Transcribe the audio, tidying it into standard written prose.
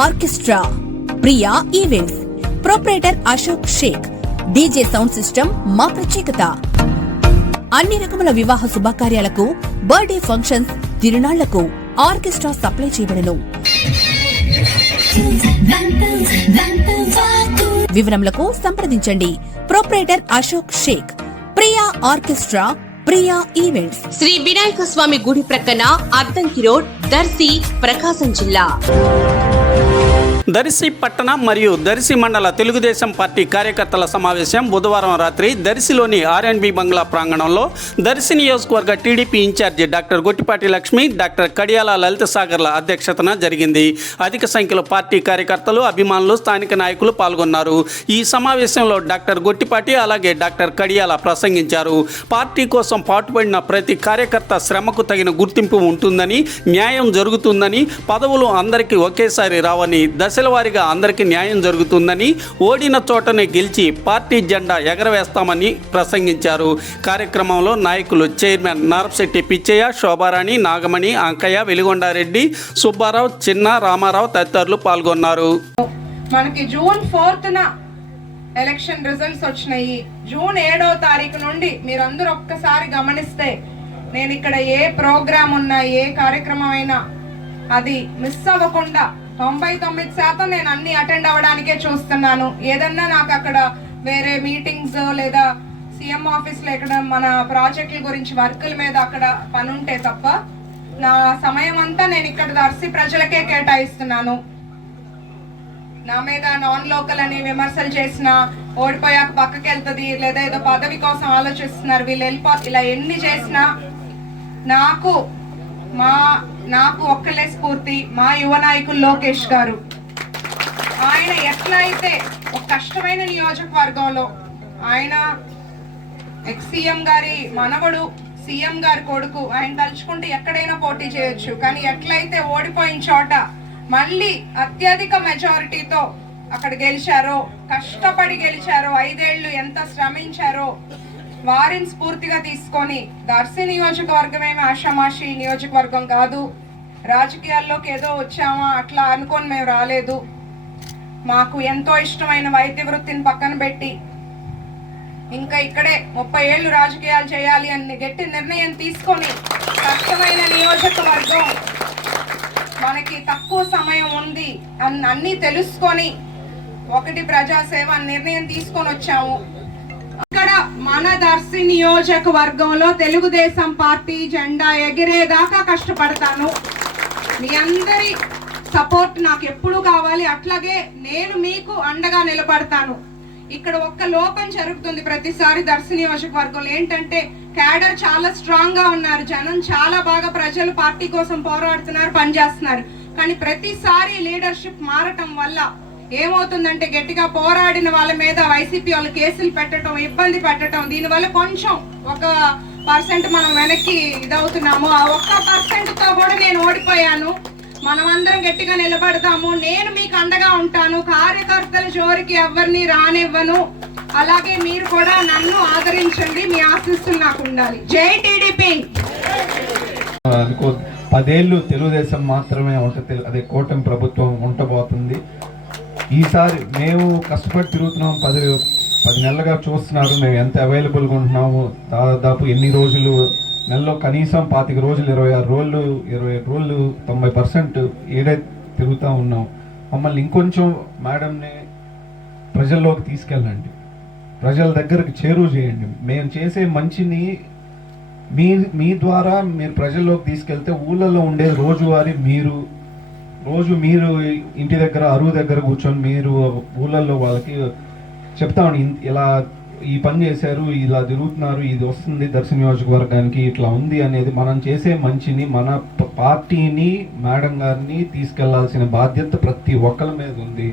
Orchestra, Priya events, proprietor Ashok Shaik, DJ sound system మా ప్రత్యేకత. అన్ని రకముల వివాహ శుభకార్యాలకు, బర్త్డే ఫంక్షన్స్, తిరునాళ్లకు ఆర్కెస్ట్రా సప్లై చేయబడును. వివరములకు సంప్రదించండి. Proprietor Ashok Shaik, Priya orchestra, Priya events, Sri Vinayaka Swamy గుడి ప్రక్కన అద్దంకి రోడ్, దర్శి, ప్రకాశం జిల్లా. దర్శి పట్టణ మరియు దర్శి మండల తెలుగుదేశం పార్టీ కార్యకర్తల సమావేశం బుధవారం రాత్రి దర్శిలోని ఆర్ఎన్బి బంగ్లా ప్రాంగణంలో దర్శి నియోజకవర్గ TDP incharge doctor Gottipati Lakshmi, doctor Kadiyala Lalitha సాగర్ల అధ్యక్షతన జరిగింది. అధిక సంఖ్యలో పార్టీ కార్యకర్తలు, అభిమానులు, స్థానిక నాయకులు పాల్గొన్నారు. ఈ సమావేశంలో డాక్టర్ గొట్టిపాటి అలాగే డాక్టర్ కడియాల ప్రసంగించారు. పార్టీ కోసం పాటుపడిన ప్రతి కార్యకర్త శ్రమకు తగిన గుర్తింపు ఉంటుందని, న్యాయం జరుగుతుందని, పదవులు అందరికీ ఒకేసారి రావని, దశల వారీగా అందరికీ న్యాయం జరుగుతుందని, ఓడిన చోటనే గెలిచి పార్టీ జెండా ఎగరవేస్తామని ప్రసంగించారు. కార్యక్రమంలో నాయకులు చైర్మన్ నారపశెట్టి పిచ్చయ్య, శోభారాణి, నాగమణి, అంకయ్య, వెలిగొండారెడ్డి, సుబ్బారావు, చిన్న, రామారావు తదితరులు పాల్గొన్నారు. మనకి జూన్ 4న ఎలక్షన్ రిజల్ట్స్ వచ్చినాయి. జూన్ 7వ తారీఖు నుండి మీరందరూ ఒక్కసారి గమనిస్తే నేను ఇక్కడ ఏ ప్రోగ్రామ్ ఉన్నా, ఏ కార్యక్రమం అయినా అది మిస్ అవ్వకుండా 99% నేను అన్ని అటెండ్ అవ్వడానికే చూస్తున్నాను. ఏదన్నా నాకు అక్కడ వేరే మీటింగ్స్ లేదా సీఎం ఆఫీస్లో ఇక్కడ మన ప్రాజెక్టుల గురించి వర్కుల మీద అక్కడ పని ఉంటే తప్ప నా సమయం అంతా నేను ఇక్కడ దర్శి ప్రజలకే కేటాయిస్తున్నాను. నా మీద నాన్ లోకల్ అని విమర్శలు చేసిన, ఓడిపోయాక పక్కకి వెళ్తుంది లేదా ఏదో పదవి కోసం ఆలోచిస్తున్నారు వీళ్ళు ఇలా ఎన్ని చేసినా నాకు ఒక్కలే స్ఫూర్తి మా యువ నాయకులు లోకేష్ గారు. ఆయన ఎట్లా అయితే ఒక కష్టమైన నియోజకవర్గంలో ఆయన ఎక్స్ సీఎం గారి మనవడు, సీఎం గారి కొడుకు, ఆయన తలుచుకుంటే ఎక్కడైనా పోటీ చేయొచ్చు. కానీ ఎట్లయితే ఓడిపోయిన చోట మళ్ళీ అత్యధిక మెజారిటీతో అక్కడ గెలిచారో, కష్టపడి గెలిచారో, 5 ఏళ్ళు ఎంత శ్రమించారో వారిని స్ఫూర్తిగా తీసుకొని, దర్శి నియోజకవర్గమేమి ఆషామాషి నియోజకవర్గం కాదు, రాజకీయాల్లోకి ఏదో వచ్చామా అట్లా అనుకొని మేము రాలేదు. మాకు ఎంతో ఇష్టమైన వైద్య వృత్తిని పక్కన పెట్టి ఇంకా ఇక్కడే 30 ఏళ్ళు రాజకీయాలు చేయాలి అని గట్టి నిర్ణయం తీసుకొని, కష్టమైన నియోజకవర్గం, మనకి తక్కువ సమయం ఉంది అన్నీ తెలుసుకొని ఒకటి ప్రజాసేవ నిర్ణయం తీసుకొని వచ్చాము. ఇక్కడ మన దర్శి నియోజకవర్గంలో తెలుగుదేశం పార్టీ జెండా ఎగిరేదాకా కష్టపడతాను. మీ అందరి సపోర్ట్ నాకు ఎప్పుడు కావాలి. అట్లాగే నేను మీకు అండగా నిలబడతాను. ఇక్కడ ఒక్క లోపం జరుగుతుంది ప్రతిసారి దర్శి నియోజకవర్గంలో ఏంటంటే క్యాడర్ చాలా స్ట్రాంగ్ గా ఉన్నారు, జనం చాలా బాగా, ప్రజలు పార్టీ కోసం పోరాడుతున్నారు, పనిచేస్తున్నారు. కానీ ప్రతిసారి లీడర్షిప్ మారటం వల్ల ఏమవుతుందంటే గట్టిగా పోరాడిన వాళ్ళ మీద వైసీపీ వాళ్ళు కేసులు పెట్టడం, ఇబ్బంది పెట్టడం, దీనివల్ల కొంచెం 1% మనం వెనక్కి ఇదవుతున్నాము. ఆ 1%తో కూడా నేను ఓడిపోయాను. మనమందరం గట్టిగా నిలబడతాము. నేను మీకు అండగా ఉంటాను. కార్యకర్తల జోరికి ఎవరిని రానివ్వను. అలాగే మీరు కూడా నన్ను ఆదరించండి. మీ ఆశీస్సులు నాకు ఉండాలి. జై టీడీపీ. 10 ఏళ్ళు తెలుగుదేశం మాత్రమే ఉంటుంది, అదే కూటమి ప్రభుత్వం ఉండబోతుంది. ఈసారి మేము కష్టపడి తిరుగుతున్నాం, 10 నెలలుగా చూస్తున్నారు మేము ఎంత అవైలబుల్గా ఉంటున్నాము. దాదాపు ఎన్ని రోజులు, నెలలో కనీసం 25 రోజులు, 26 రోజులు, 27 రోజులు, 90% ఏడే తిరుగుతూ ఉన్నాం. మమ్మల్ని ఇంకొంచెం మేడంని ప్రజల్లోకి తీసుకెళ్ళండి, ప్రజల దగ్గరకు చేరువ చేయండి. మేము చేసే మంచిని మీ ద్వారా మీరు ప్రజల్లోకి తీసుకెళ్తే ఊళ్ళల్లో ఉండే రోజువారీ మీరు ఇంటి దగ్గర, అరువు దగ్గర కూర్చొని మీరు ఊళ్ళల్లో వాళ్ళకి చెప్తామండి, ఇలా ఈ పని చేశారు, ఇలా తిరుగుతున్నారు, ఇది వస్తుంది దర్శి నియోజకవర్గానికి, ఇట్లా ఉంది అనేది. మనం చేసే మంచిని, మన పార్టీని, మేడం గారిని తీసుకెళ్లాల్సిన బాధ్యత ప్రతి ఒక్కరి మీద ఉంది.